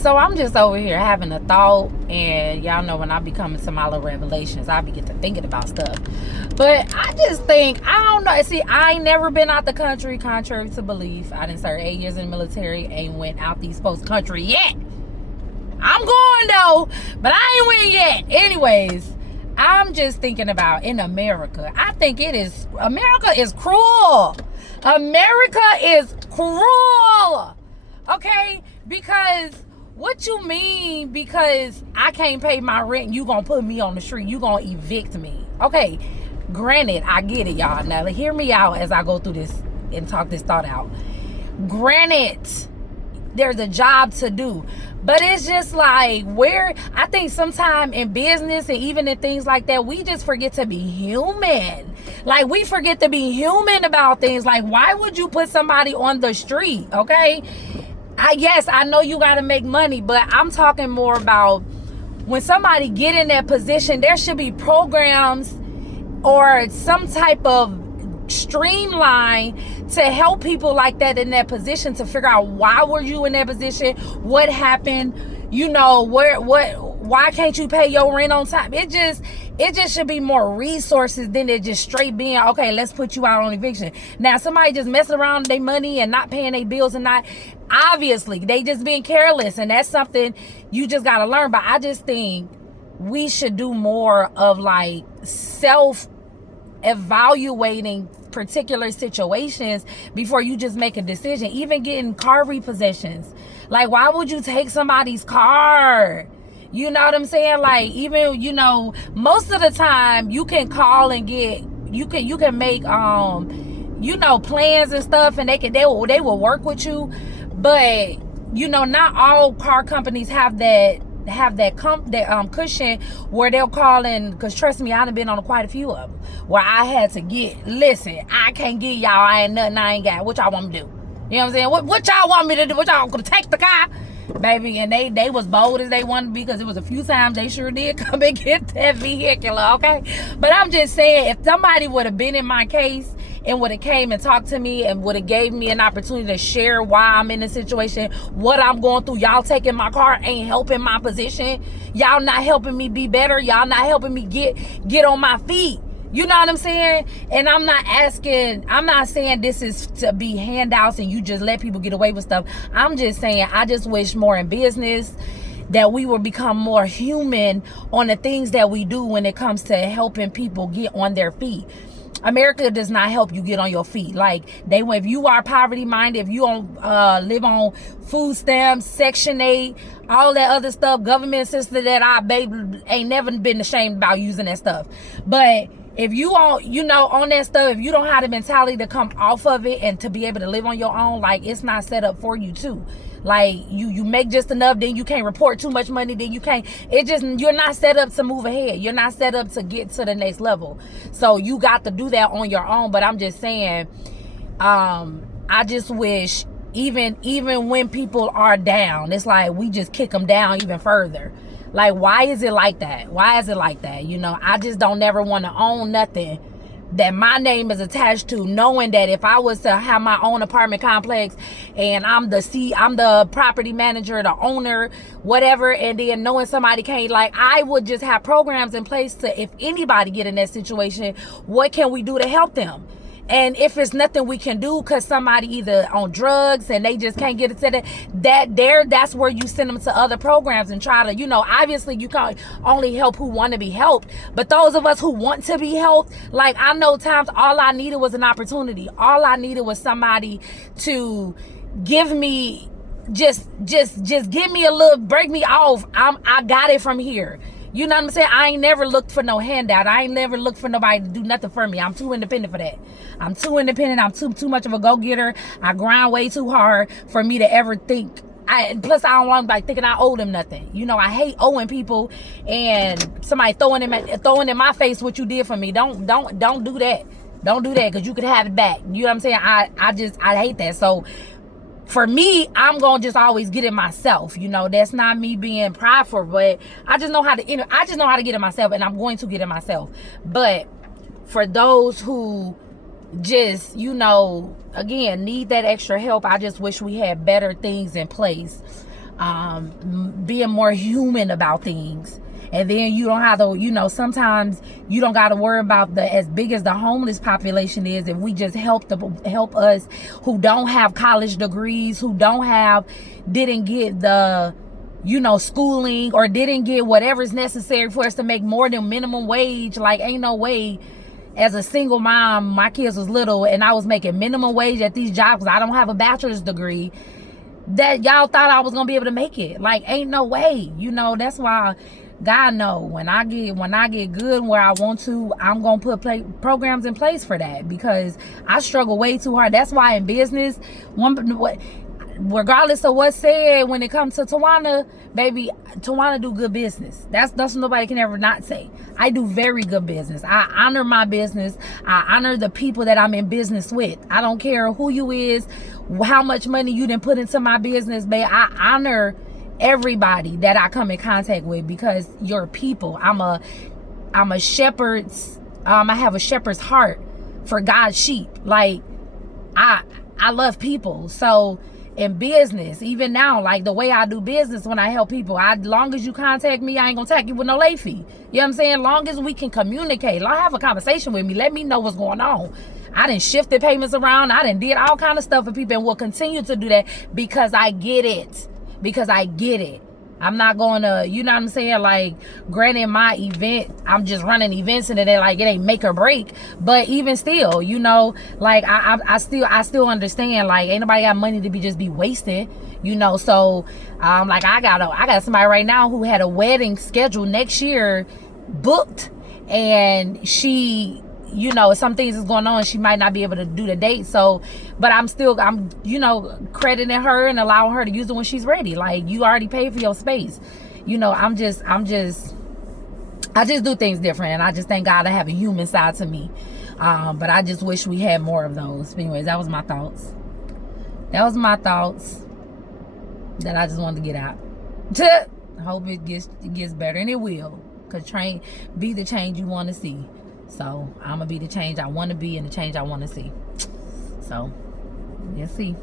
So I'm just over here having a thought, and y'all know when I be coming to my little revelations, I be get to thinking about stuff. But I just think, I don't know. See, I ain't never been out the country, contrary to belief. I didn't serve 8 years in the military, ain't went out these folks' country yet. I'm going though, but I ain't went yet. Anyways, I'm just thinking about in America. I think America is cruel. America is cruel. Okay? Because what you mean, because I can't pay my rent, you gonna put me on the street, you gonna evict me. Okay, granted, I get it, y'all. Now hear me out as I go through this and talk this thought out. Granted, there's a job to do, but it's just like, where I think sometimes in business and even in things like that, we just forget to be human. Like, we forget to be human about things. Like, why would you put somebody on the street? Okay, yes, I know you got to make money, but I'm talking more about when somebody get in that position, there should be programs or some type of streamline to help people like that in that position, to figure out why were you in that position, what happened, why can't you pay your rent on time. It just should be more resources than it just straight being, okay, let's put you out on eviction. Now somebody just messing around with their money and not paying their bills, and not, obviously they just being careless, and that's something you just got to learn. But I just think we should do more of like self evaluating particular situations before you just make a decision. Even getting car repossessions, like, why would you take somebody's car? You know what I'm saying? Like, even, most of the time you can call and get, you can make plans and stuff, and they will work with you. But not all car companies have that cushion where they'll call in, because trust me, I've been on quite a few of them where I had to listen, I can't get y'all, I ain't nothing I ain't got, what y'all want me to do? You know what I'm saying? What y'all want me to do? What y'all gonna take the car? Baby, and they was bold as they wanted to be, because it was a few times they sure did come and get that vehicular, okay? But I'm just saying, if somebody would have been in my case and would have came and talked to me and would have gave me an opportunity to share why I'm in the situation, what I'm going through, y'all taking my car ain't helping my position. Y'all not helping me be better. Y'all not helping me get on my feet. You know what I'm saying? And I'm not saying this is to be handouts and you just let people get away with stuff. I'm just saying, I just wish more in business that we will become more human on the things that we do when it comes to helping people get on their feet. America does not help you get on your feet. Like, if you are poverty minded, if you don't live on food stamps, Section 8, all that other stuff, government system that I baby ain't never been ashamed about using that stuff. But if you all, on that stuff, if you don't have the mentality to come off of it and to be able to live on your own, like, it's not set up for you too. Like, you make just enough, then you can't report too much money, then you can't, you're not set up to move ahead. You're not set up to get to the next level. So you got to do that on your own. But I'm just saying, I just wish even when people are down, it's like we just kick them down even further. Like, why is it like that? Why is it like that? I just don't never want to own nothing that my name is attached to, knowing that if I was to have my own apartment complex and I'm the property manager, the owner, whatever, and then knowing somebody can't, like, I would just have programs in place to, if anybody get in that situation, what can we do to help them? And if it's nothing we can do because somebody either on drugs and they just can't get it to that's where you send them to other programs and try to, obviously you can't only help who want to be helped. But those of us who want to be helped, like, I know times all I needed was an opportunity. All I needed was somebody to give me, just give me a little, break me off. I got it from here. You know what I'm saying? I ain't never looked for no handout. I ain't never looked for nobody to do nothing for me. I'm too independent for that. I'm too independent. I'm too much of a go-getter. I grind way too hard for me to ever think. Plus, I don't want like thinking I owe them nothing. I hate owing people and somebody throwing in my face what you did for me. Don't do that. Don't do that, because you could have it back. You know what I'm saying? I hate that. So for me, I'm gonna just always get it myself. That's not me being prideful, but I just know how to get it myself, and I'm going to get it myself. But for those who just, again, need that extra help, I just wish we had better things in place. being more human about things. And then you don't have to, you know, sometimes you don't got to worry about the, as big as the homeless population is, if we just help us who don't have college degrees, who didn't get the, you know, schooling, or didn't get whatever's necessary for us to make more than minimum wage. Like, ain't no way. As a single mom, my kids was little and I was making minimum wage at these jobs because I don't have a bachelor's degree, that y'all thought I was gonna be able to make it. Like, ain't no way. You know, that's why God know when I get good where I want to, I'm gonna put programs in place for that, because I struggle way too hard. That's why in business, regardless of what's said, when it comes to Tawana, baby, Tawana do good business. That's what nobody can ever not say. I do very good business. I honor my business. I honor the people that I'm in business with. I don't care who you is, how much money you done put into my business, babe. I honor everybody that I come in contact with, because you're people. I'm a shepherd's, I have a shepherd's heart for God's sheep. Like, I love people. So in business, even now, like the way I do business, when I help people, long as you contact me, I ain't gonna tag you with no late fee. You know what I'm saying? Long as we can communicate, have a conversation with me, let me know what's going on. I done shifted payments around. I done did all kind of stuff for people, and will continue to do that because I get it. I'm not going to, you know what I'm saying? Like, granted, my event, I'm just running events and it ain't make or break. But even still, you know, like I still understand, like, ain't nobody got money to be wasting, you know. So like I got somebody right now who had a wedding scheduled next year booked, and she, you know, some things is going on, she might not be able to do the date. So, but I'm you know, crediting her and allowing her to use it when she's ready. Like, you already paid for your space. You know, I just do things different, and I just thank God I have a human side to me. But I just wish we had more of those. But anyways, that was my thoughts that I just wanted to get out. I hope it gets better, and it will, because be the change you want to see. So I'm gonna be the change I want to be and the change I want to see. So, let's see.